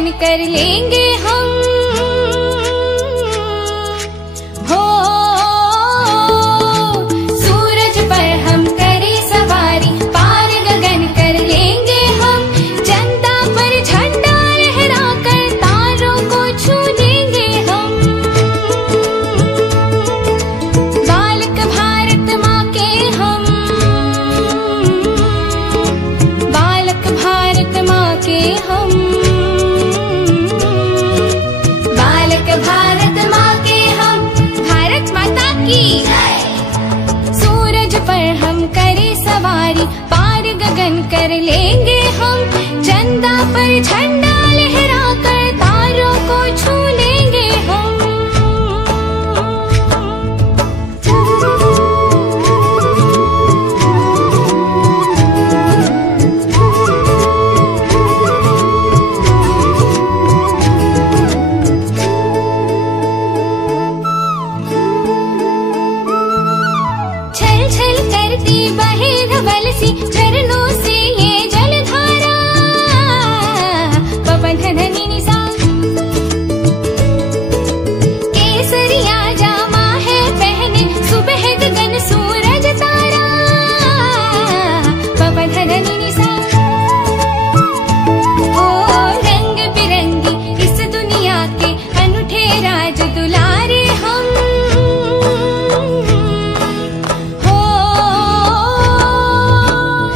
गगन कर लेंगे हम। हो सूरज पर हम करें सवारी, पार गगन कर लेंगे हम। चंदा पर झंडा लहरा कर तारों को छू लेंगे हम। बालक भारत माँ के हम, बालक भारत माँ के हम, बालक भारत माँ के हम। भारत माता की जय। सूरज पर हम करें सवारी, पार गगन कर लेंगे हम। चंदा पर झंडा लहरा कर तारों को छू लेंगे हम। छल छल करती बहे धवल सी झरनों से ये जलधारा। पवन धनी निसा केसरिया जामा है पहने, सुबह गगन सूरज तारा। पवन धनी निसा ओ रंग बिरंगी इस दुनिया के अनूठे राज दुलारे हम। हो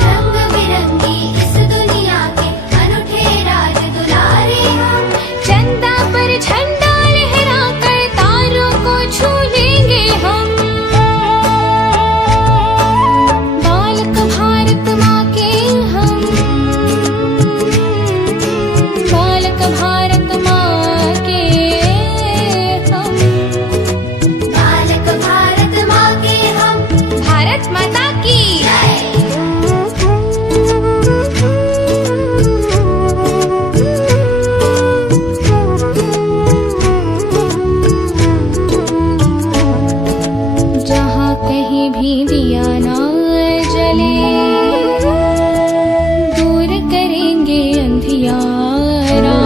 रंग बिरंगी इस दुनिया के अनूठे राज दुलारे हम। चंदा पर झंडा लहरा कर तारों को छू लेंगे हम। बालक भारत माँ के हम, बालक भारत माँ के हम, बालक भारत माँ के हम। भारत माता की जय। जहाँ कहीं भी दिया ना जले, दूर करेंगे अंधियारा।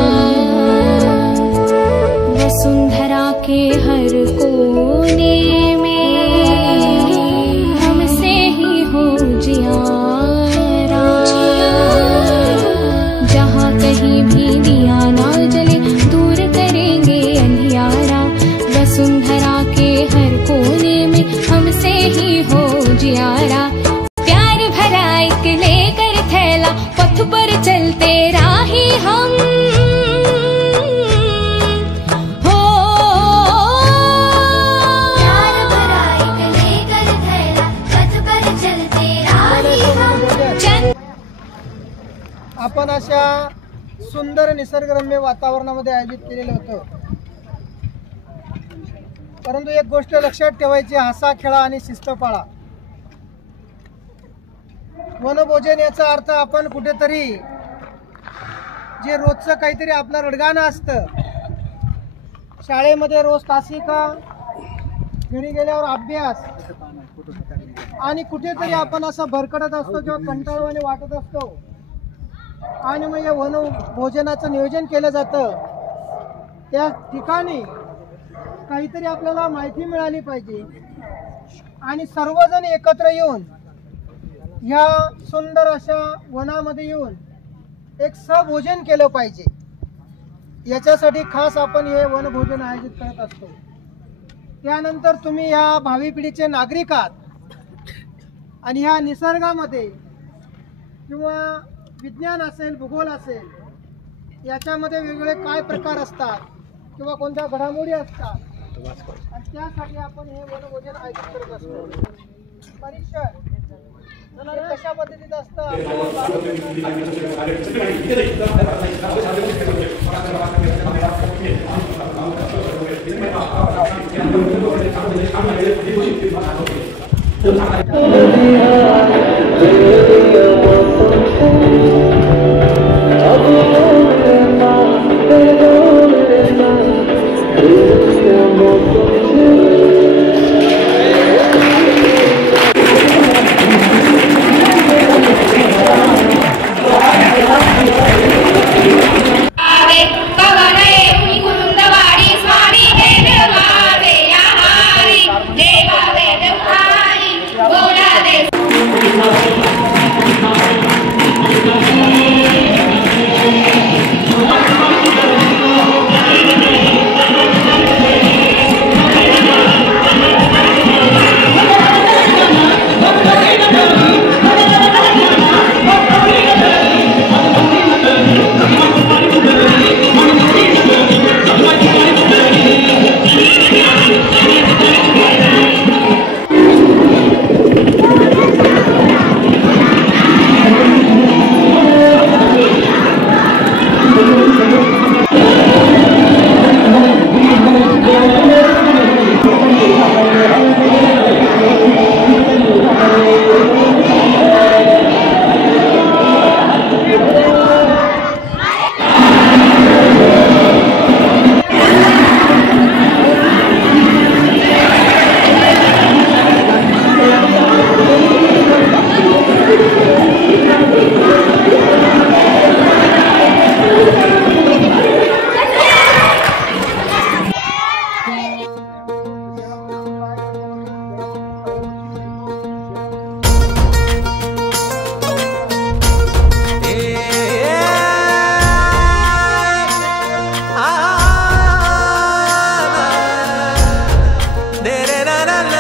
वसुंधरा के हर कोने में हमसे ही हो जियारा। जहाँ कहीं भी दिया ना जले, दूर करेंगे अंधियारा। वसुंधरा के हर कोने में हमसे ही हो जियारा। प्यार भरा एक लेकर थैला, पथ पर चलते राही हम। हो प्यार भरा एक लेकर थैला, पथ पर चलते राही हम। आपण अशा सुंदर निसर्गरम्य वातावरणामध्ये आयोजित केलेलं होतं, परंतु एक गोष्ट लक्षात ठेवायची, हसा खेळा आणि शिस्त पाळा। वनभोजन याचा अर्थ आपण कुठेतरी जे रोजचं काहीतरी आपलं रडगाणं असतं, शाळेमध्ये रोज तासिका, घरी गेल्यावर अभ्यास, आणि कुठेतरी आपण असं भरकटत असतो किंवा कंटाळवाणे वाटत असतो, आणि मग या वनभोजनाचं नियोजन केलं जातं। त्या ठिकाणी काहीतरी आपल्याला माहिती मिळाली पाहिजे, आणि सर्वजण एकत्र येऊन ह्या सुंदर अशा वनामध्ये येऊन एक सहभोजन केलं पाहिजे। याच्यासाठी खास आपण हे वनभोजन आयोजित करत असतो। त्यानंतर तुम्ही या भावी पिढीचे नागरिक आहात, आणि ह्या निसर्गामध्ये किंवा विज्ञान असेल, भूगोल असेल, याच्यामध्ये वेगवेगळे काय प्रकार असतात किंवा कोणत्या घडामोडी असतात, आणि त्यासाठी आपण हे वनभोजन आयोजित करत असतो। परिसर कशा पद्धतीत असतं, la la